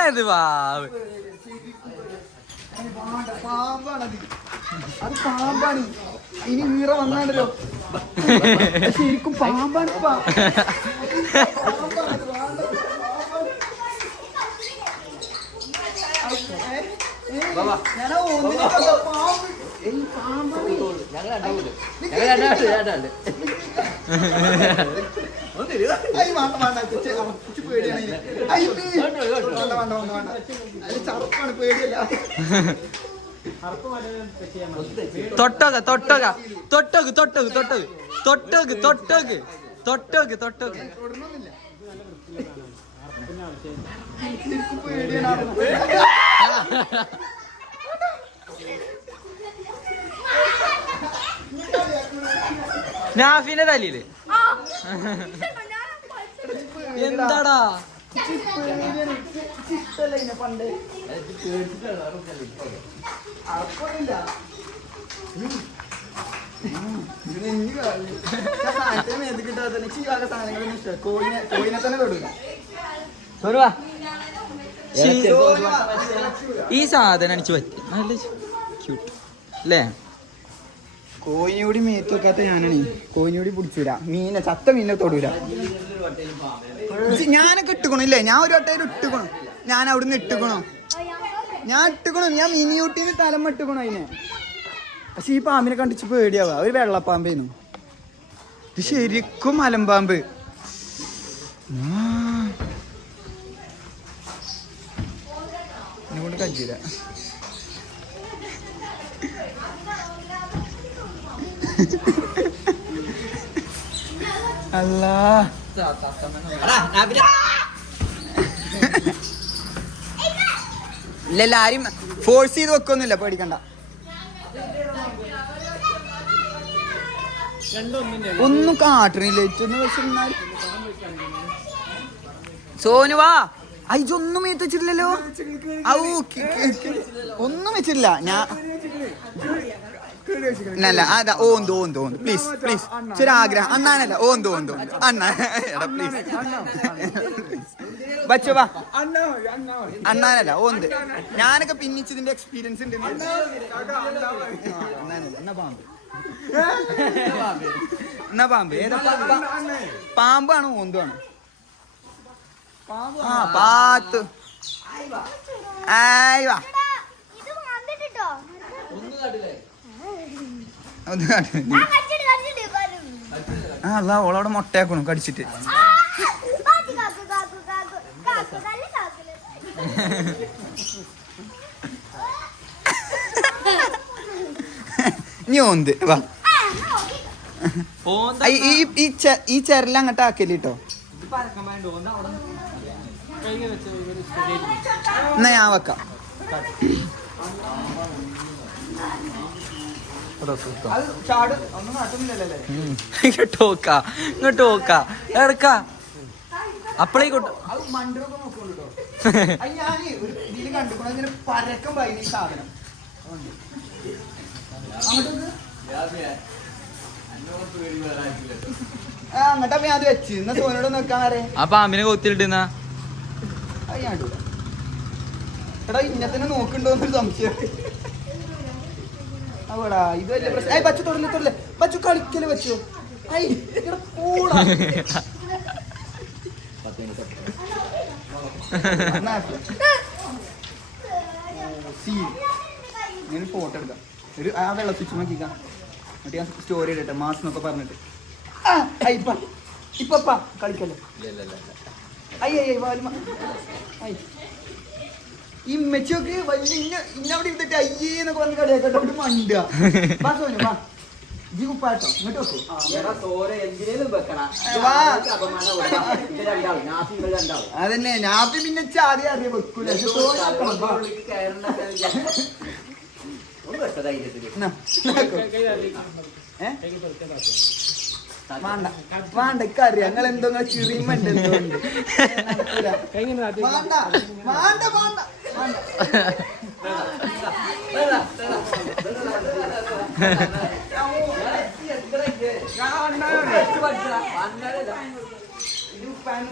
ഏത് പാവ് പാമ്പാണത്. അത് പാമ്പാണ്. ഇനി ഈറ വന്നാണല്ലോ ശരിക്കും പാമ്പാണ്. ചറപ്പാണ്, പേടിയല്ല. തൊട്ടോക തൊട്ടോക തൊട്ടോക്ക് തൊട്ടോക്ക് തൊട്ടോക്ക് തൊട്ടോക്ക് തൊട്ടോക്ക് തൊട്ടോക്ക് തൊട്ടോക്ക് നാഫിന്റെ തലയില് എന്താടാ പണ്ട് കോഴിനെ തന്നെ തൊടുക. ഈ സാധനം അടിച്ചു പറ്റി നല്ല ക്യൂട്ട് അല്ലേ? കോഴിനോടി മേത്ത് വെക്കാത്ത ഞാനാണ്. കോഴിനോടി പിടിച്ചൂല. മീനെ ചത്ത മീനെ തൊടൂല. ഞാനൊക്കെ ഇട്ടുക്കണില്ലേ? ഞാൻ ഒരു വട്ടം ഇട്ടുക്കണം. ഞാൻ അവിടുന്ന് ഇട്ടുക്കണോ? ഞാൻ ഇട്ടുക്കണോ? ഞാൻ മിനിയൂട്ടിന്ന് തലം ഇട്ടുക്കണോ അതിനെ? പക്ഷെ ഈ പാമ്പിനെ കണ്ടിച്ച് പേടിയാവുക. ഒരു വെള്ളപ്പാമ്പേന്നു. ഇത് ശരിക്കും മലമ്പാമ്പ്. കൊണ്ട് കഞ്ചില്ല. അല്ലാ ഇല്ലല്ല, ആരും ഫോഴ്സ് ചെയ്ത് വെക്കൊന്നുമില്ല, പേടിക്കണ്ട. ഒന്നും കാട്ടണില്ല. സോനു വാ. അയ്യൊന്നും മേത്ത് വെച്ചിട്ടില്ലല്ലോ. ഒന്നും വെച്ചിട്ടില്ല. ഞാൻ അല്ല അതാ ഓന്തോന്തോ പ്ലീസ് പ്ലീസ് ഒരാഗ്രഹം. അണ്ണാനല്ല ഓന്തോന്തോ അണ്ണ എടാ പ്ലീസ് ബച്ചോ വാ. അണ്ണാനല്ല ഓന്ത്. ഞാനൊക്കെ പിന്നിച്ചതിന്റെ എക്സ്പീരിയൻസ് ഉണ്ട്. എന്നാ പാമ്പ് ഏതാ? പാമ്പാണോ ഓന്തുവാണോ? ആ പാത്ത് ആയിവാ. അല്ല ഓളവിടെ മുട്ടയാക്കണു കടിച്ചിട്ട്. നീ ഓന്ത് വാ. ഈ ചെരല അങ്ങോട്ട് ആക്കല്ലോ. എന്നാ ഞാൻ വെക്കാം. ഇങ്ങോട്ട് നോക്കാ എടക്ക അപ്പളേ കൊണ്ടു. അങ്ങട്ടാ അത് വെച്ച് എന്നാ സോനോട് നോക്കാൻ അറിയാം. ആ പാമ്പിനെ കൊത്തിലിട്ടുന്ന എടാ ഇന്നത്തന്നെ നോക്കണ്ടോന്നൊരു സംശയം. അവടാ ഇത് വലിയ പ്രശ്നം. ബച്ചു തൊടല്ലേ ബച്ചു കളിക്കല് വെച്ചോ. ഞാൻ ഫോട്ടോ എടുക്കാം. ഒരു ആ വെള്ള സ്വിച്ച് നോക്കിക്കാം. എന്നിട്ട് ഞാൻ സ്റ്റോറി ഇടട്ടെ മാസ് എന്നൊക്കെ പറഞ്ഞിട്ട്. ഇപ്പൊ കളിക്കല്ലേ? അയ്യേ വാലുമ ഈ മെച്ചൊക്കെ വലിയ ഇന്നവിടെ ഇരുന്നിട്ട് അയ്യേ എന്നൊക്കെ പറഞ്ഞ് കളിയാക്കട്ടോട്ട് മണ്ടുക. വാ സോനു വാ. ജി കുപ്പാട്ടോ ഇങ്ങോട്ട് അതന്നെ. ഞാപ്പി പിന്നെ ആദ്യം അറിയാൻ വെക്കൂല. വേണ്ട ഇക്കറിയാം നിങ്ങൾ എന്തോ ചിറിയുമ്പണ്ട് എന്തോണ്ട്.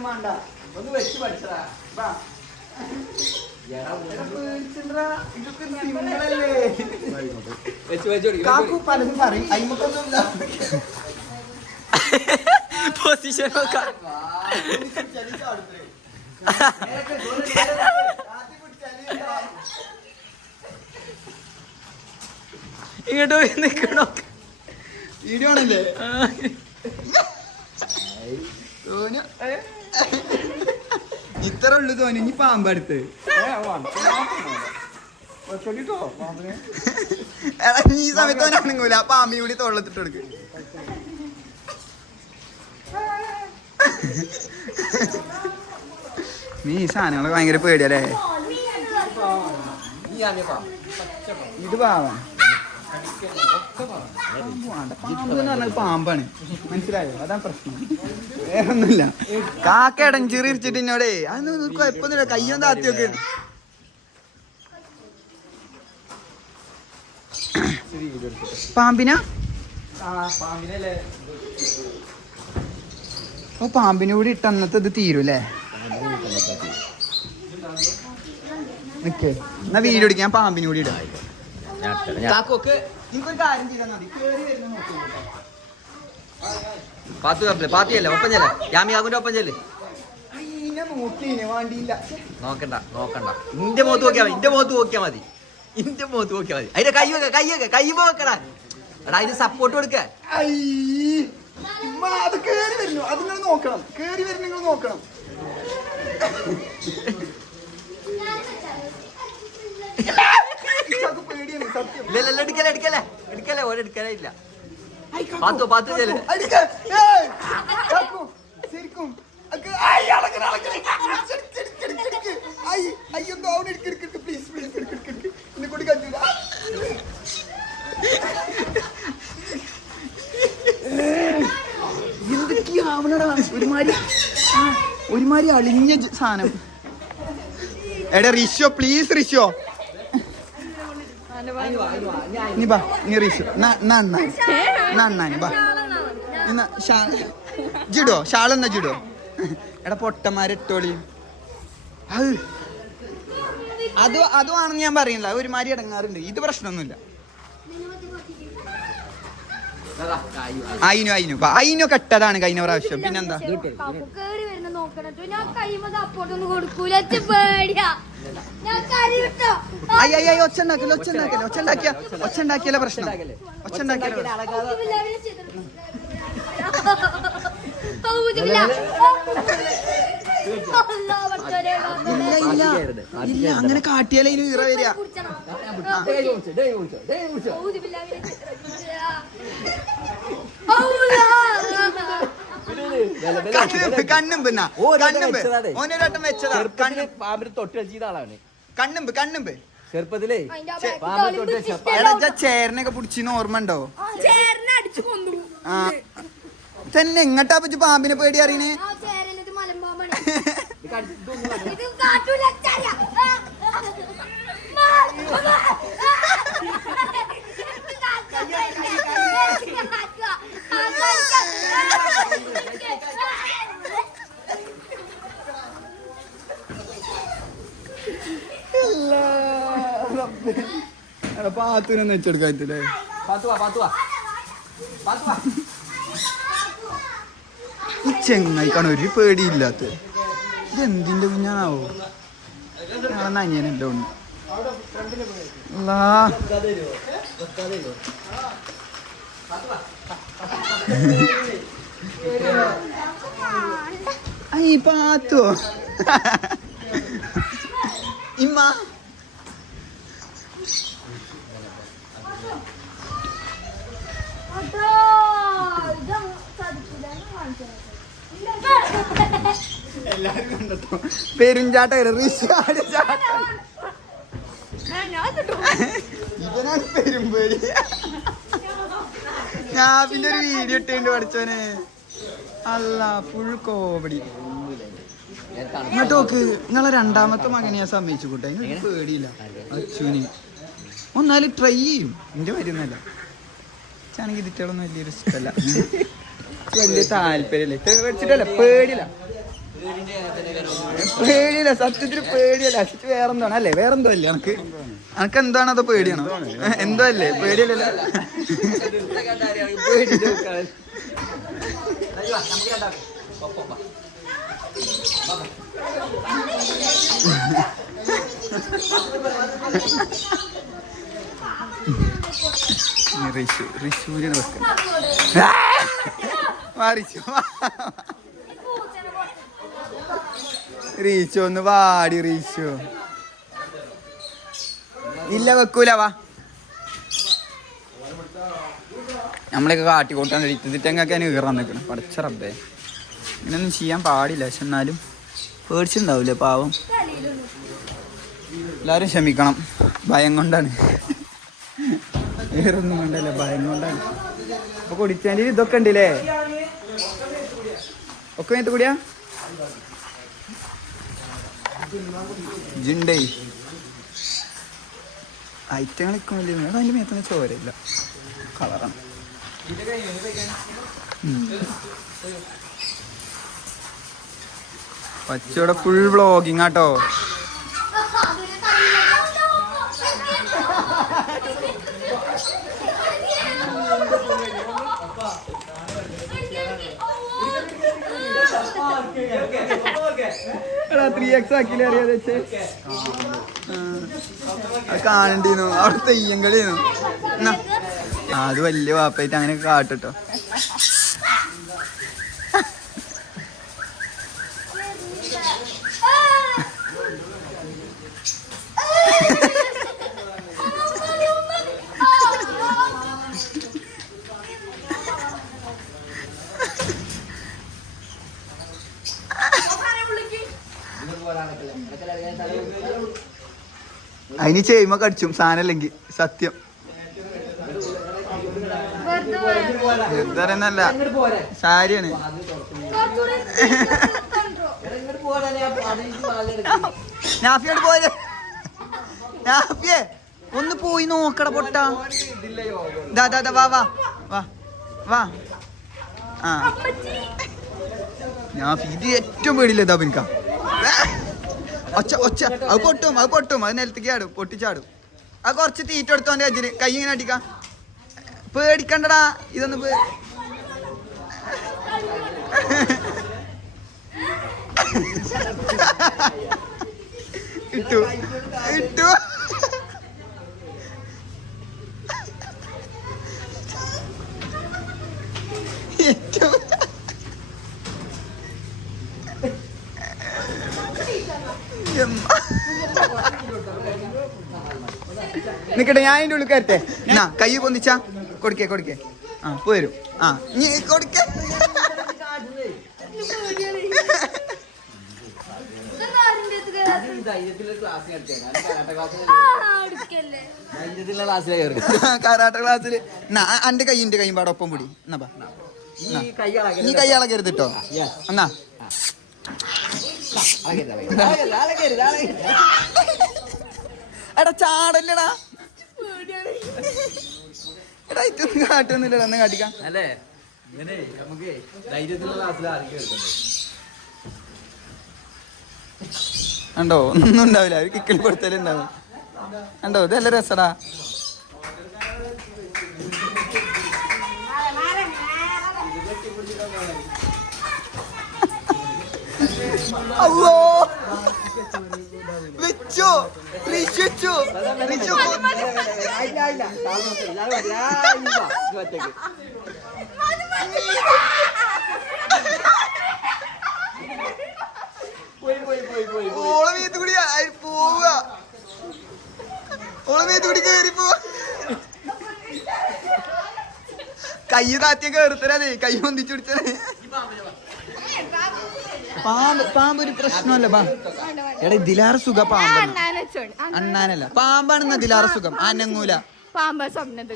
വേണ്ട ഒന്ന് വെച്ച് പഠിച്ചടാ കാക്കു പലതും പറയും അയിമക്കൊന്നും പൊസിഷൻ ഇങ്ങോട്ട് പോയി നിക്കണോ വീഡിയോ ആണല്ലേ ഇത്ര ഉള്ളു തോന്നി ഇനി പാമ്പടുത്ത് ഈ സമയത്ത് അവനാണെങ്കൂല പാമ്പിന് കൂടി തൊള്ളത്തിട്ട് കൊടുക്ക് നീ ഈ സാധനങ്ങളൊക്കെ ഭയങ്കര പേടിയല്ലേ ഇത് പാവാണ് പാമ്പെന്ന് പറഞ്ഞാൽ പാമ്പാണ് മനസ്സിലായോ അതാണ് പ്രശ്നം വേറൊന്നുമില്ല കാക്ക ഇടഞ്ചീറി ഇരിച്ചിട്ട് എന്നോടേ അതൊന്നും കുഴപ്പമൊന്നുമില്ല കയ്യൊന്നും താത്തി വെക്ക് പാമ്പിനാ ഓ പാമ്പിന് കൂടി ഇട്ട് അന്നത്തെ ഇത് തീരൂല്ലേ നിക്ക് എന്നാ വീഡിയോ എടുക്കാൻ ഞാൻ പാമ്പിന് കൂടി ഇടാം കാക്കൊക്കെ നിങ്ങൾക്കൊരു കാര്യം ചെയ്താൽ മതി കേറി വരുന്ന നോക്കുന്നുണ്ടോ പാത്തു കപ്പില്ലേ പാത്തിയല്ലേ ഒപ്പം ചെല്ലേ യാമിയാകുന്റെ ഒപ്പം ചെല്ലേ നോക്കണ്ട ഇന്റെ മുഖത്ത് നോക്കിയാ മതി ഇന്റെ മുഖത്ത് നോക്കിയാ മതി അതിന്റെ കൈ വെക്കടാ എടാ അതിന് സപ്പോർട്ട് കൊടുക്ക അത് കേറി വരുന്നു അത് നിങ്ങൾ നോക്കണം കേറി വരുന്ന നിങ്ങൾ നോക്കണം എടുക്കല്ലേ ഓരെടുക്കലേ ഇല്ല പാത്തു ചെല്ലേ ശരിക്കും എന്തൊക്കെയാവണടാ ഒരുമാതിരി അളിഞ്ഞ സാധനം എടാ റിഷോ പ്ലീസ് റിഷോ നീ ബാ നീ റിഷോ നന്നാനി ബാ ജിടോ ഷാളെന്നാ ജിടോ എടാ പൊട്ടന്മാരെട്ടോളി അതുമാണെന്ന് ഞാൻ പറയുന്നില്ല ഒരുമാതിരി ഇടങ്ങാറുണ്ട് ഇത് പ്രശ്നമൊന്നുമില്ല അയിനു കെട്ടതാണ് കഴിഞ്ഞ പ്രാവശ്യം പിന്നെന്താ ഒച്ചുണ്ടാക്കിയല്ലേ പ്രശ്നം ഇല്ല അങ്ങനെ കാട്ടിയാലേ ഇനി ഇറ വരിക കണ്ണുമ്പ് ഓനൊരട്ടം വെച്ചതാ പാമ്പിന് തൊട്ട് കളിച്ച ആളാണ് കണ്ണുമ്പ് ചെറുപ്പത്തിലേ ചേരനൊക്കെ പിടിച്ചിന്ന് ഓർമ്മ ഉണ്ടോ തന്നെ എങ്ങട്ടാ പറ്റി പാമ്പിനെ പേടി അറിയണേ പാത്തുനൊന്നും വെച്ചെടുക്കാത്തില്ലേ ഈ ചെങ്ങായിക്കാണ് ഒരു പേടിയില്ലാത്ത ഇതെന്തിന്റെ കുഞ്ഞാണാവോ ഞാൻ അനിയനല്ലോ ഈ പാത്തോ ഇമ്മ എല്ലാരും കണ്ടോ പെരുഞ്ചാട്ട ഇവനാണ് പെരുമ്പേടി ഞാൻ പിന്നെ ഒരു വീഡിയോ ഇട്ടുണ്ട് പഠിച്ചോനെ അല്ല ഫുൾ കോമഡി ഇങ്ങോട്ട് നോക്ക് നിങ്ങളെ രണ്ടാമത്തെ മകനെ ഞാൻ സമ്മതിച്ചു കൂട്ടെ അതിന് പേടിയില്ല അച്ഛന് ഒന്നാലും ട്രൈ ചെയ്യും എന്റെ വരുന്നല്ല ചാണെങ്കിൽ ഇതിട്ടൊന്നും വലിയൊരു ഇഷ്ടമല്ല വലിയ താല്പര്യമില്ല വെച്ചിട്ടല്ല പേടിയില്ല പേടിയല്ല, സത്യത്തിന് പേടിയല്ല. അശിച്ച് വേറെന്താണ് അല്ലേ? വേറെന്തോ അല്ലേ എനക്ക്? എനക്ക് എന്താണ് അതോ പേടിയാണോ? എന്തോ അല്ലേ? പേടിയല്ലല്ലോ. റിഷൂരിനെ വെക്ക റീച്ചു ഒന്ന് വാടി. റീച്ചു ഇല്ല വെക്കൂല. വാ നമ്മളൊക്കെ കാട്ടിക്കോട്ടാണ് എടുത്തിട്ടൊക്കെ കീറാൻ നിൽക്കണം. പഠിച്ച റബ്ബേ, ഇങ്ങനെയൊന്നും ചെയ്യാൻ പാടില്ല. പക്ഷെ എന്നാലും പേടിച്ചിട്ടുണ്ടാവില്ലേ പാവം. എല്ലാവരും ക്ഷമിക്കണം, ഭയം കൊണ്ടാണ്. വേറൊന്നും കൊണ്ടല്ല, ഭയം കൊണ്ടാണ്. അപ്പൊ കുടിച്ചാൻ്റെ ഇതൊക്കെ ഉണ്ടല്ലേ? ഒക്കെ മേത്ത് കൂടിയാ ജിണ്ടേ ഐറ്റങ്ങൾ നിൽക്കുന്നില്ല. അതിൻ്റെ മേത്തൊന്നും ചോരയില്ല, കളറാണ്. പച്ചയുടെ ഫുൾ വ്ളോഗിങ് ആട്ടോ. എടാ 3x ആക്കിയില്ലേ അറിയാതെ അത് കാണണ്ടീന്നു. അവിടെ തെയ്യം കളിയായിരുന്നു. അത് വലിയ വാപ്പായിട്ട് അങ്ങനെ കാട്ടോ. അതിന് ചെയ്യുമ്പോ കടിച്ചും സാധനല്ലെങ്കിൽ സത്യം. നിർദ്ദരന്നല്ല, സാരിയാണ്. നാഫിയോട് പോലെ നാഫിയെ ഒന്ന് പോയി നോക്കട പൊട്ട. വാ വാ വാ വാ. ആ നാഫി ഇത് ഏറ്റവും പേടിയില്ല. ഇതാ എനിക്കാ ഒച്ച ഒച്ച. അത് പൊട്ടും, അത് പൊട്ടും. അത് നിലത്തേക്ക് ആടും, പൊട്ടിച്ചാടും. അത് കുറച്ച് തീറ്റ എടുത്തോന്റെ അച്ഛന് കൈ ഇങ്ങനെ അടിക്കാം. പേടിക്കണ്ടടാ, ഇതൊന്ന് ഇട്ടു ഇട്ടു. നിക്കട്ടെ, ഞാൻ അതിൻ്റെ ഉള്ളിൽ കയറ്റേ. എന്നാ കൈ പൊന്നിച്ചാ കൊടുക്കേ കൊടുക്കേ. ആ പോരും. ആ നീ കൊടുക്കേ. കരാട്ട ക്ലാസ്സിൽ എന്റെ കൈയിന്റെ കൈയും പാടെ ഒപ്പം പിടി. എന്നാ നീ കൈ അളകരുത് കേട്ടോ. എന്നാ എടാ ചാടല്ലടാ. എടാ ഇതൊന്നും കാട്ടൊന്നുമില്ലടാ. ഒന്ന് കാട്ടിക്കാം. കണ്ടോ, ഒന്നും ഉണ്ടാവില്ല. ഒരു കിക്കൽ കൊടുത്തലുണ്ടാവും. കണ്ടോ, ഇതല്ല രസടാ. അല്ലോ വെച്ചോ വെച്ചോ വെച്ചോ. ഓളെ വീട്ടിൽ കൂടി പോവുക. ഓളെ വീട്ടിൽ കൂടി കയറി പോവാ. കൈ താത്തിയ കയറുത്തരേ, കൈ പൊന്തിച്ചു പിടിച്ചേ. പാമ്പ് ഒരു പ്രശ്നമല്ല. എടാ ഇതിലാറ് സുഖ പാമ്പ്. അണ്ണാനല്ല, പാമ്പാണെന്ന ഇതിലാറ് സുഖം. അനങ്ങൂല. പാമ്പ് സ്വപ്നത്ത്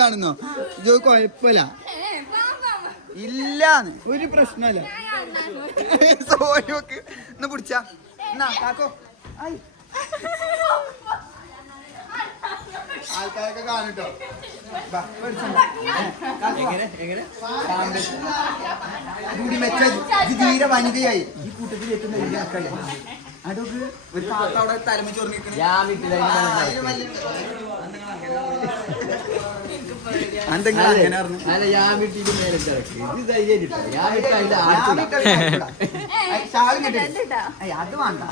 കാണുന്നോ? ജോ കൊഴപ്പില്ല, ഇല്ലാന്ന് ഒരു പ്രശ്നമല്ല. സോയൊക്കെ ഒന്ന് പിടിച്ചാ. എന്നാ കാക്കോ. ആൾക്കാരൊക്കെ കാണുട്ടോ തീരെ വനിതയായി ഈ കൂട്ടത്തിൽ എത്തുന്ന വലിയ ആൾക്കാര് അതൊക്കെ ഒരു താത്ത അവിടെ തലമ ചൊറിഞ്ഞിരിക്കണ അത് വേണ്ട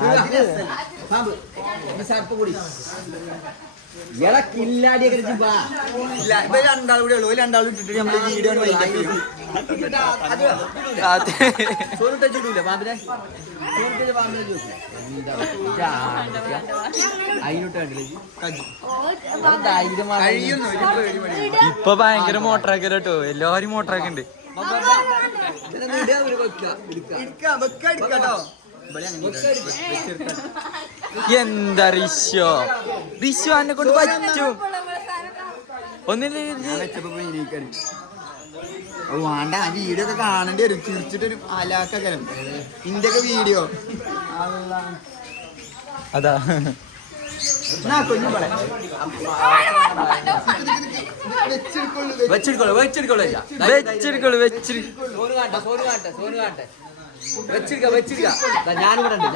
രണ്ടാളും കൂടെ ഉള്ളൂ രണ്ടാളും ഇട്ടിട്ട് നമ്മള് വീഡിയോ ഇപ്പൊ ഭയങ്കര മോട്ടറാക്കി കേട്ടോ എല്ലാരും മോട്ടറാക്കി ഉണ്ട് എന്താ റിഷോ റിഷു എന്നെ കൊണ്ട് പറ്റും ഒന്നില്ല വേണ്ട ആ വീഡിയോ ഒക്കെ കാണേണ്ടി വരും ചിരിച്ചിട്ടൊരു അലാക്കരം ഇന്റെ ഒക്കെ വീഡിയോ അതാ വെച്ചെടുക്കോളൂ വെച്ചെടുക്കോളൂ വെച്ചിരിക്കോളൂ വെച്ചിരിക്ക ഞാനിവിടെ ഉണ്ട്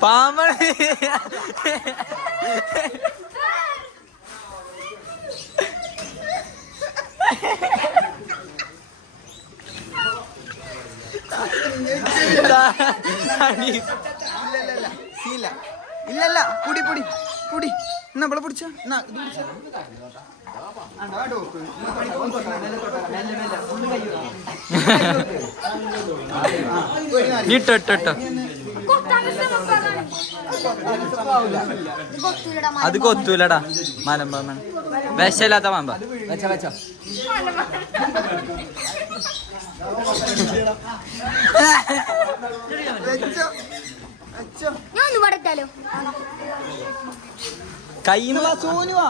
പാമ്പ ഇല്ലല്ല പൊടി പൊടി പൊടി എന്നാ ഇവിടെ പിടിച്ച ഇട്ടോ അത് കൊത്തൂലടാ മലമ്പ വിഷയില്ലാത്ത പാമ്പ വെച്ചോ കൈമ സോനുവാ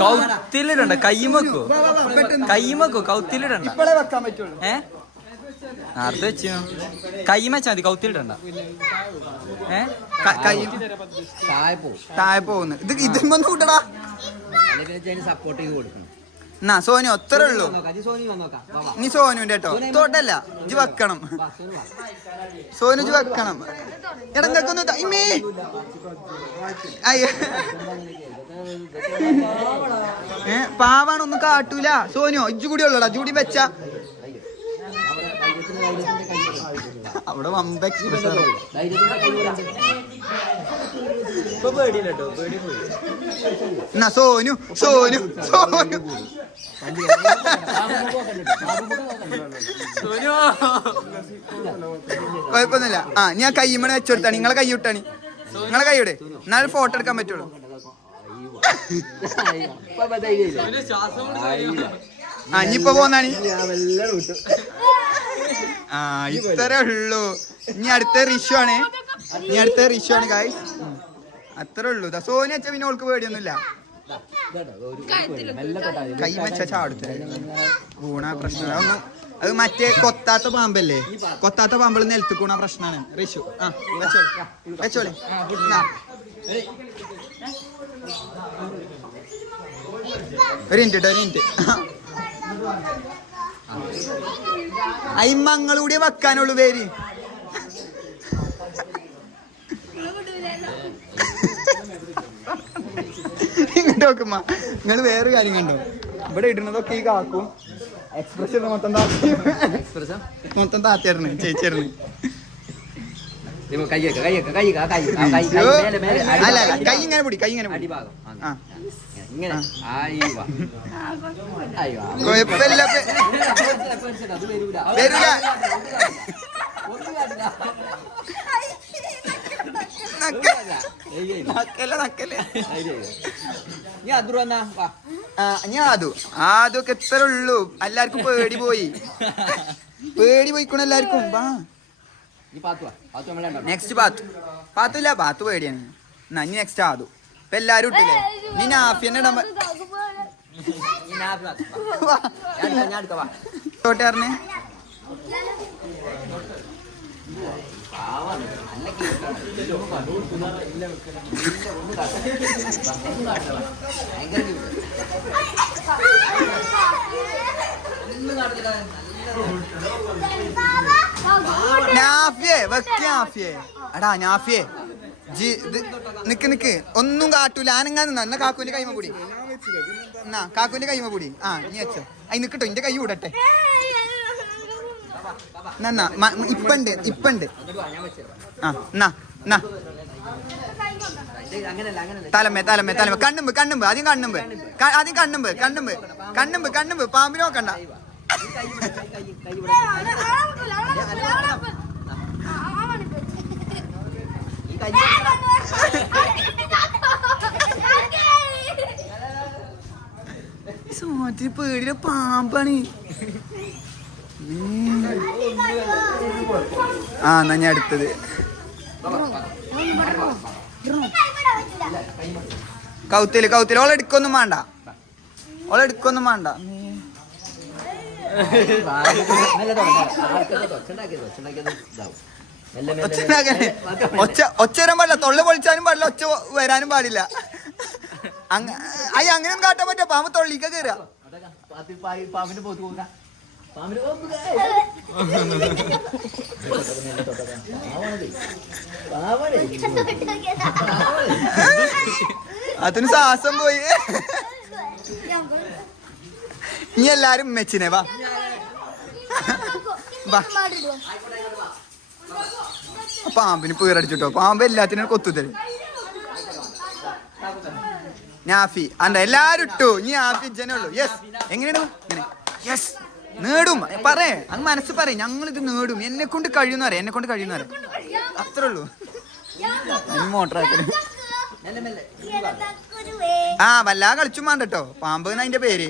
കൗത്തിലിടണ്ട കൈമക്കോ കൈമക്കോ കൗത്തിലിടണ്ട ഇപ്പളേ വെക്കാൻ പറ്റുള്ളൂ നേരത്തെ വെച്ചു കൈമ വെച്ചാ മതി കൗത്തിലിടണ്ട താഴെ പോകുന്നു ഇത് ഇതിമ്പോ കൂട്ടടാ സപ്പോർട്ട് ചെയ്ത് കൊടുക്കണം എന്നാ സോനു ഒത്തരേ ഉള്ളൂ നീ സോനുവിന്റെ കേട്ടോ തോട്ടല്ല ഇജ് വെക്കണം സോനു ഇജ് വെക്കണം ഇടങ്ങൾക്കൊന്നും പാവാണൊന്നും കാട്ടൂല സോനു ഇജ്ജു കൂടി ഉള്ളടാ ജൂടി വെച്ച അവിടെ വമ്പ എന്നാ സോനു സോനു സോനു കുഴപ്പമൊന്നുമില്ല ആ ഞാൻ കൈമണി വെച്ചോടുത്താണ് നിങ്ങളെ കൈ വിട്ടാണ് നിങ്ങളെ കൈയുടെ എന്നാലും ഫോട്ടോ എടുക്കാൻ പറ്റുള്ളൂ ആ ഇനിയിപ്പോ പോന്നാണ് ആ ഇത്രേ ഉള്ളൂ ഇനി അടുത്ത റിഷു ആണ് ഗായ് അത്രേ ഉള്ളൂ സോനി വെച്ച പിന്നെ ഓൾക്ക് പേടിയൊന്നുമില്ല കൈ വെച്ച ചാടുത്ത ഗുണ പ്രശ്നം ഒന്നും അത് മറ്റേ കൊത്താത്ത പാമ്പല്ലേ കൊത്താത്ത പാമ്പ് നിലത്ത് കൂണ പ്രശ്നമാണ് റിഷു ആ വെച്ചോളി ഒരു മിനിറ്റ് അയിമങ്ങളൂടെ വെക്കാനുള്ളൂ പേര് ഇങ്ങോട്ട് നോക്കുമ്പ നിങ്ങൾ വേറൊരു കാര്യം കണ്ടോ ഇവിടെ ഇടുന്നതൊക്കെ ഈ കാക്കും എക്സ്പ്രഷൻ മൊത്തം താത്തിയായിരുന്നു ചേച്ചിയായിരുന്നു അല്ല കൈ ഇങ്ങനെ പിടി കൈ ഇങ്ങനെ ആ കുഴപ്പമില്ല വരൂല അതൊക്കെ എത്ര ഉള്ളൂ എല്ലാവർക്കും പേടി പോയിക്കണ എല്ലാവർക്കും വാ നെക്സ്റ്റ് പാത്തില്ല പാത്ത് പേടിയാണ് എന്നാ ഇനി നെക്സ്റ്റ് ആദു ഇപ്പൊ എല്ലാരും ഇട്ടില്ലേ നീ നാഫിയന്നെ ഇടാൻ ഞാൻ എടുക്കാം വാ. തോട്ടാറിന് നാഫിയേ വെക്ക് നാഫിയേ എടാ നാഫിയേ നിക്ക് ഒന്നും കാട്ടൂല ആനങ്ങാൻ നിന്ന കാക്കുവിന്റെ കൈമ കൂടി എന്നാ കാക്കുവിന്റെ കൈമ കൂടി ആ നീ വെച്ചോ അയി നിക്കട്ടോ ഇന്റെ കൈ വിടട്ടെ എന്നാ ഇപ്പണ്ട് ആ എന്നാ എന്നാ തലമേ കണ്ണുമ്പ് ആദ്യം കണ്ണുമ്പ് പാമ്പിനെ നോക്കണ്ട സോറ്റിന് പേടിയുടെ പാമ്പാണ് ആ എന്നാ ഞാൻ അടുത്തത് കൗത്തില് ഓളെടുക്കൊന്നും വേണ്ട ഒച്ച വരാൻ പാടില്ല തൊള്ള പൊളിച്ചാനും പാടില്ല ഒച്ച വരാനും പാടില്ല അങ്ങനെയൊന്നും കാട്ടാൻ പറ്റുമോ പാമ്പ് തൊള്ളിക്ക കയറുക പാമ്പിന് പോത്ത് പോക അതിന് ശ്വാസം പോയി ഇനി എല്ലാരും മെച്ചിനെ വാ പാമ്പിന് പേരടിച്ചിട്ടോ പാമ്പ് എല്ലാത്തിനും കൊത്തുതരും നാഫി അണ്ട എല്ലാരും ഇട്ടു ഇനി നാഫി ജനുള്ളൂ യെസ് എങ്ങനെയാണ് ഇങ്ങനെ യെസ് നേടും പറയേ അങ്ങ് മനസ്സ് പറയും ഞങ്ങൾ ഇത് നേടും എന്നെ കൊണ്ട് കഴിയുന്ന അത്രേ ഉള്ളൂ മോട്ടറാക്കല് ആ വല്ലാ കളിച്ചും വേണ്ട കേട്ടോ പാമ്പ് അതിന്റെ പേര്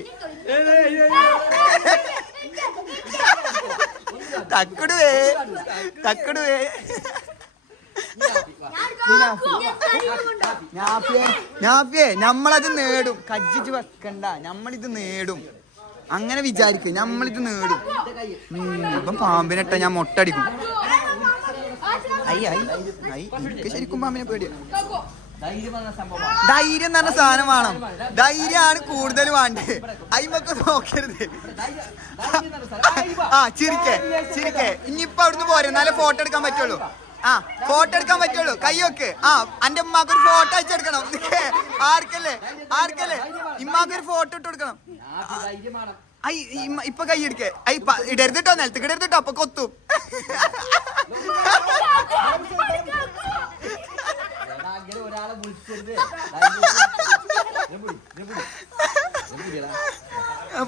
തക്കടുവേ ഞാപ്പിയേ നമ്മളത് നേടും കജ്ജിച്ച് വെക്കണ്ട നമ്മളിത് നേടും അങ്ങനെ വിചാരിക്കും നമ്മളിത് നേടും ഇപ്പം പാമ്പിനിട്ട ഞാൻ മൊട്ടടിക്കും എനിക്ക് ശരിക്കും പാമ്പിനെ പേടിയാ ധൈര്യം എന്ന് പറഞ്ഞ സാധനം വേണം ധൈര്യമാണ് കൂടുതൽ വേണ്ടത് അയിമൊക്കെ നോക്കരുത് ആ ചിരിക്കേ ഇനിയിപ്പൊ അവിടുന്ന് പോരെ എന്നാലേ ഫോട്ടോ എടുക്കാൻ പറ്റുള്ളൂ ഫോട്ടോ എടുക്കാൻ പറ്റുള്ളൂ കൈയൊക്കെ എന്റെ ഉമ്മാക്ക് ഒരു ഫോട്ടോ അയച്ചെടുക്കണം ആർക്കല്ലേ ഇമ്മാക്കൊരു ഫോട്ടോ ഇട്ട് കൊടുക്കണം ഇപ്പൊ കൈ എടുക്കേ ഇടരുതിട്ടോ നിലത്ത് ഇടരുതിട്ടോ അപ്പൊ കൊത്തും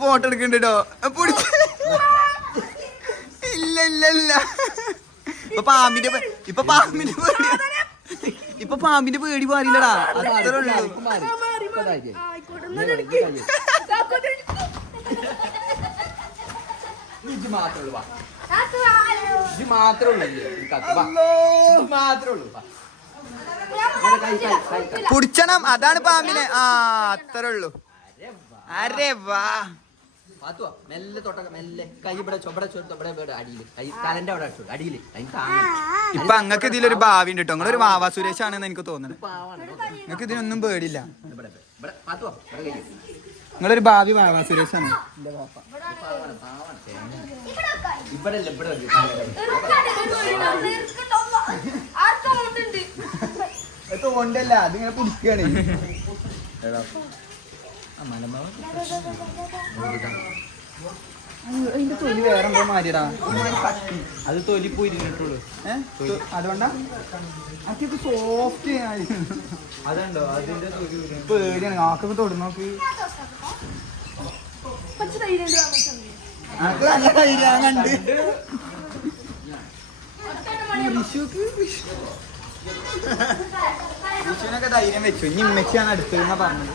ഫോട്ടോ എടുക്കണ്ടോ ഇല്ല ഇപ്പൊ പാമ്പിന്റെ പേടി മാറിയില്ലടാ അത്രേ ഉള്ളൂ പുടിച്ചണം അതാണ് പാമ്പിനെ അത്രേ ഉള്ളൂ അരെ വാ മെല്ലെ തൊട്ട മെല്ലെ കൈ ഇവിടെ അടിയില് കൈ തലന്റെ അവിടെ അടിയില് ഇപ്പൊ അങ്ങക്ക് ഇതിലൊരു ഭാവി ഉണ്ട് കേട്ടോ നിങ്ങളൊരു വാവാ സുരേഷ് ആണെന്ന് എനിക്ക് തോന്നുന്നത് നിങ്ങക്ക് ഇതിനൊന്നും പേടില്ല നിങ്ങളൊരു ഭാവി വാവാ സുരേഷ് ആണ് തോണ്ടല്ല അതിങ്ങനെ പിടിക്കാണ് അതിന്റെ തൊലി വേറെന്തോ മാറിയടാ അത് തൊലി പോയിട്ടുള്ളൂ അതുകൊണ്ടാ അതൊക്കെ സോഫ്റ്റ് അതുണ്ടോ അതിന്റെ പേടിയാണ് ആക്കൊക്കെ തൊടു നോക്ക് നല്ല ധൈര്യം കണ്ട് വിഷുവിനൊക്കെ ധൈര്യം വെച്ചു ഇനി ഇമ്മച്ചിയാണ് അടുത്തതെന്നാ പറഞ്ഞത്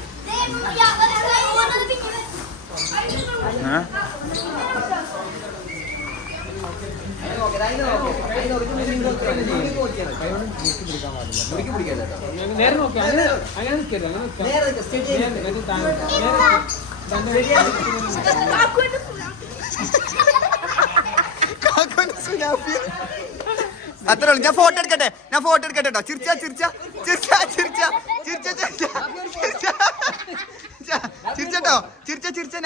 അത്രേ ഉള്ളൂ. ഞാൻ ഫോട്ടോ എടുക്കട്ടെ കേട്ടോ. ചിരിച്ച ചിരിച്ചോ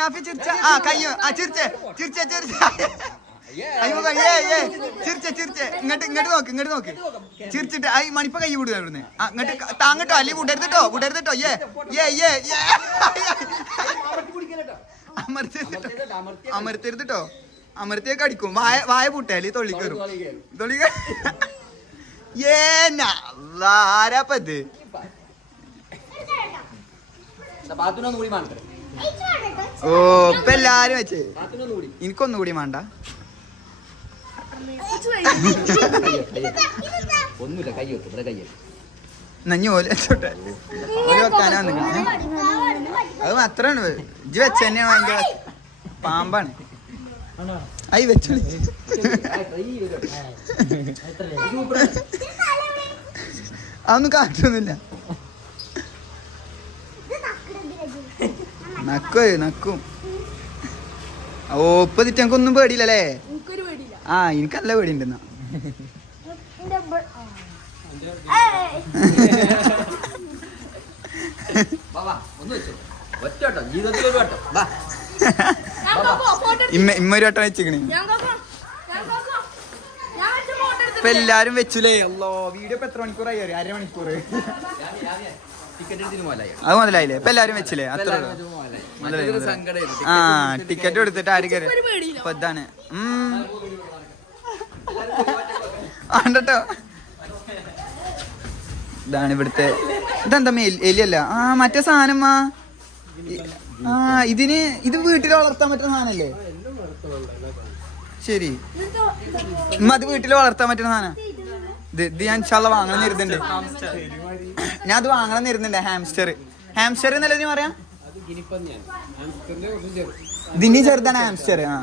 നാഫി ചിരിച്ച. ആ കയ്യോ ആ ചിരിച്ചേ അയ്യോ ചിരിച്ചേ ഇങ്ങോട്ട് നോക്ക് ചിരിച്ചിട്ട് മണിപ്പ കൈ വിടുക ഇവിടുന്ന്. ഇങ്ങോട്ട് താങ്ങട്ടോ അല്ലെങ്കിൽ വിടരുതട്ടോ അമർത്തരുതട്ടോ. അമർത്തിയൊക്കെ അടിക്കും. വായ പൂട്ടല്ലേ തൊള്ളി കയറും. ആരാപ്പത് ഓ ഇപ്പൊ എല്ലാരും വെച്ചേ. എനിക്കൊന്നുകൂടി വേണ്ട. ഒന്നുമില്ല കൈ വെക്കും ഇവിടെ കൈ നഞ്ഞ ഓല വെച്ചോട്ടെ. ഓല് വെക്കാനാ വന്നിക്കണേ. അത് മാത്രാണ് ഇജ്ജ് വെച്ച തന്നെയാണ് ഭയങ്കര പാമ്പാണ്. അയി വെച്ചോളി. അതൊന്നും കാട്ടൊന്നുമില്ല. നക്കും. ഓ ഇപ്പൊ തിറ്റ് എനിക്കൊന്നും പേടിയില്ലല്ലേ? ആ എനിക്ക് നല്ല പേടിയുണ്ടെന്നാ. ഇമ്മൊരു വട്ടം വെച്ചിക്കണേ. ഇപ്പൊ എല്ലാരും വെച്ചുലേ. അല്ലോ വീഡിയോ ഇപ്പൊ എത്ര മണിക്കൂറായി? അരമണിക്കൂർ. അത് മുതലായില്ലേ? ഇപ്പൊ എല്ലാരും വെച്ചില്ലേ? അത്ര ആ ടിക്കറ്റ് എടുത്തിട്ട് ആര് കയറി? ഇപ്പൊ ഇതാണ് ആണ്ടോ. ഇതാണ് ഇവിടുത്തെ. ഇതെന്താ എലിയല്ല. ആ മറ്റേ സാധനം. ആ ഇത് വീട്ടിൽ വളർത്താൻ പറ്റുന്ന സാധനല്ലേ? ശരി അത് വീട്ടിൽ വളർത്താൻ പറ്റുന്ന സാധനം. ഇത് ഞാൻ ഇൻഷാ അല്ലാഹ് വാങ്ങണം ഇരുന്നുണ്ട്. ഞാൻ അത് വാങ്ങണം ഇരുന്നുണ്ട്. ഹാംസ്റ്റർ എന്നല്ലേ പറയാം? ഇതിന് ചെറുതാണ് ഹാംസ്റ്റർ. ആ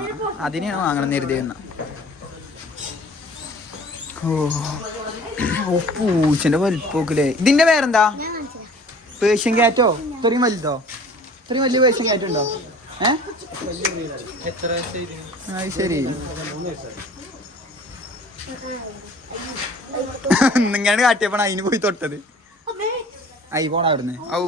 അതിനെയാണ് വാങ്ങണം കരുതിയെന്ന. ഓ പൂച്ചന്റെ വലിപ്പോക്കില്ലേ. ഇതിന്റെ പേരെന്താ? പേർഷ്യൻ ക്യാറ്റോ? ഇത്രയും വലുതോ? ഇത്രയും വലിയ പേർഷ്യൻ ക്യാറ്റ് ഉണ്ടോ? ശരി നിങ്ങാണ് കാട്ടിയപ്പോഴാണ് അതിന് പോയി തൊട്ടത്. ഐ പോണ അവിടുന്ന്. ഔ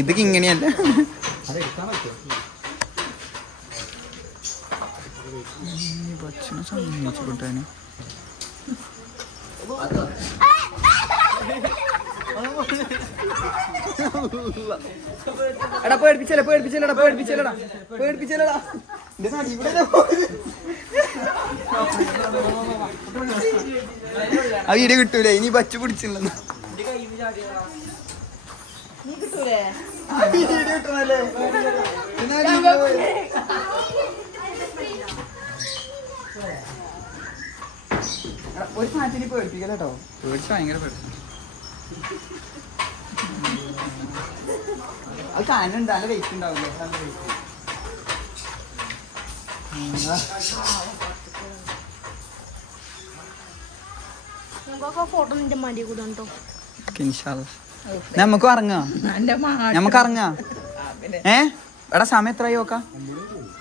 ഇത് ഇങ്ങനെയല്ല. ഭക്ഷണം സമ്മതിച്ചുകൊണ്ടാണ്. എടാ പേടിപ്പിച്ചല്ലടാ. ആ വീഡിയോ കിട്ടൂലേ? ഇനി പച്ച പിടിച്ചില്ലെന്ന്. ഒരു സാധനത്തിന് പേടിപ്പിക്കല്ലോ. പേടിച്ച് ഭയങ്കര പേടിച്ചു. അത് കാനുണ്ട്. നല്ല വെയിറ്റ് ഉണ്ടാവില്ലേ? നമുക്ക് ഇറങ്ങാം. എടാ സമയം എത്രയായി നോക്കാം?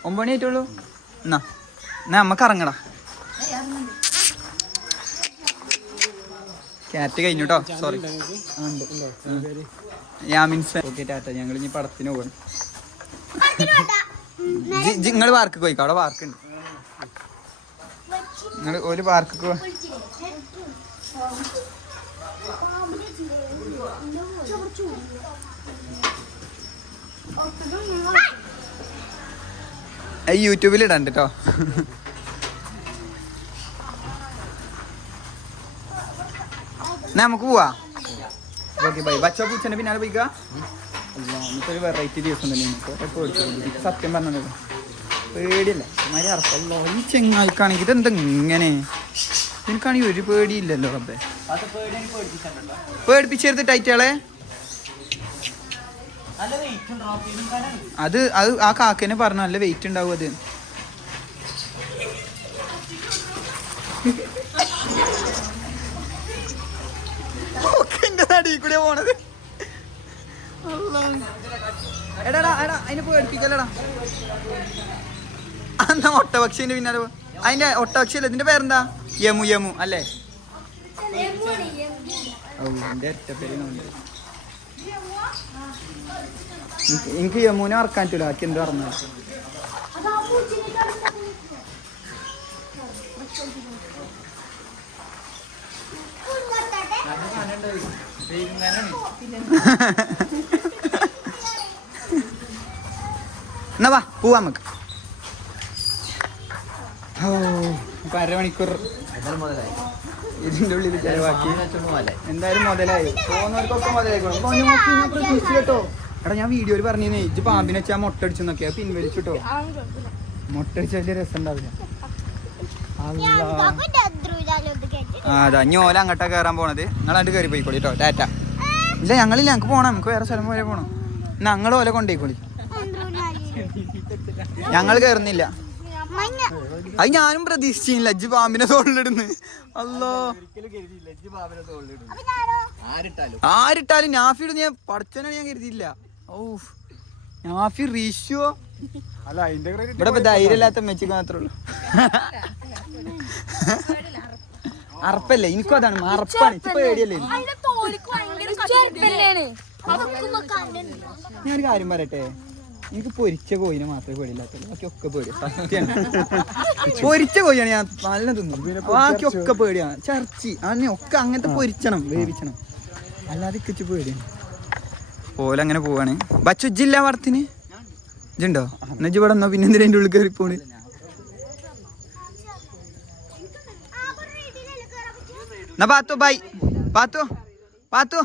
9 മണി ആയിട്ടുള്ളൂ. എന്നാ നമ്മക്ക് ഇറങ്ങടാ. ക്യാറ്റ് കഴിഞ്ഞു കേട്ടോ. സോറി. ഓക്കെ ടാറ്റ. ഞങ്ങൾ ഇനി പടത്തിന് പോകണം. നിങ്ങൾ പാർക്ക് പോയിക്കോ. അവിടെ പാർക്കുണ്ട്. നിങ്ങൾ ഒരു പാർക്ക് പോ. യൂട്യൂബിൽ ഇടണ്ട കേട്ടോ. നമുക്ക് പോവാ. Okay bye. ബച്ചോ പൂച്ചന്റെ പിന്നാലെ പോയിക്കാ. നമുക്കൊരു വെറൈറ്റി ദിവസം തന്നെ. സത്യം പറഞ്ഞത് പേടിയല്ല. മാതിരി അറപ്പല്ലോ. ഈ ചെങ്ങായിക്കാണെങ്കിൽ ഇതെന്താ ഇങ്ങനെ? എനിക്കാണെങ്കിൽ ഒരു പേടിയില്ലല്ലോ റബ്ബേ. പേടിപ്പിച്ചെടുത്ത് ടൈറ്റുകളെ. അത് അത് ആ കാക്കനെ പറഞ്ഞു നല്ല വെയിറ്റ് ഉണ്ടാവും അത്. എന്റെ നടി കൂടെ പോണത്. എടാ അതിനെ പേടിപ്പിക്കല്ലടാ. അന്നാ ഒട്ടപക്ഷിന്റെ പിന്നാലെ അതിന്റെ ഒട്ടപക്ഷിയല്ലേ ഇതിന്റെ പേരെന്താ? യമു യമു അല്ലേ? എനിക്ക് യമുനെ മറക്കാൻ പറ്റൂല. ആക്കി എന്ത് പറഞ്ഞു എന്നാ വാ പോവാ നമുക്ക്. ഓ ഇപ്പൊ 1/2 മണിക്കൂർ ഇതിന്റെ ഉള്ളിൽ ചെലവാക്കി. എന്തായാലും മുതലായി. പോകുന്നവർക്കൊക്കെ മുതലായിക്കോളും കേട്ടോ. എടാ ഞാൻ വീഡിയോയിൽ പറഞ്ഞേ ഇജ്ജ് പാമ്പിനെ വെച്ചാൽ മുട്ട അടിച്ചു നോക്കിയാ പിൻവലിച്ചിട്ടോ. മുട്ട അടിച്ച വലിയ രസം ഉണ്ടാവില്ല. അതാ ഞോല അങ്ങോട്ടാ കയറാൻ പോണത്. നിങ്ങളാണ്ട് കയറി പോയിക്കോളി കേട്ടോ. ടാറ്റ. ഇല്ല ഞങ്ങളില്ല, ഞങ്ങൾക്ക് പോണം. നമുക്ക് വേറെ സ്ഥലം വരെ പോണം. ഞങ്ങൾ ഓല കൊണ്ടേക്കോളി. ഞങ്ങൾ കയറുന്നില്ല. അത് ഞാനും പ്രതീക്ഷിച്ചില്ല ഇജ്ജ് പാമ്പിനെ തോളിലിടുന്ന്. അല്ലോ ആരിട്ടാലും നാഫിയുടെ ഞാൻ പഠിച്ചോനാണ് ഞാൻ കരുതിയില്ല. ഓ നാഫി റീഷോ ഇവിടെ ധൈര്യം ഇല്ലാത്ത മെച്ചിക്ക് മാത്രമേ ഉള്ളൂ. അറപ്പല്ലേ എനിക്കും അതാണ് അറപ്പാണ്. ഇപ്പൊ പേടിയല്ലേ. ഞാനൊരു കാര്യം പറയട്ടെ, എനിക്ക് പൊരിച്ച കോഴിനെ മാത്രമേ പേടിയില്ലാത്തുള്ളൂ. ബാക്കിയൊക്കെ പേടിയാ. സത്യാണ്. പൊരിച്ച കോഴിയാണ് ഞാൻ നല്ല തിന്നു. ബാക്കിയൊക്കെ പേടിയാണ്. ചർച്ചി അങ്ങനെ ഒക്കെ അങ്ങനത്തെ പൊരിച്ചണം വേവിച്ചണം. അല്ലാതെ കിച്ച് പേടിയാണ്. ഓലങ്ങനെ പോവാണ്. ബച്ചുജില്ല വർത്തിന് ഇജുണ്ടോ? എന്നുവെച്ച് ഇവിടെ എന്നോ പിന്നെ എന്തിനാ എൻ്റെ ഉള്ളിൽ കയറി പോണ്. എന്നാ പാത്തു ബൈ. പാത്തു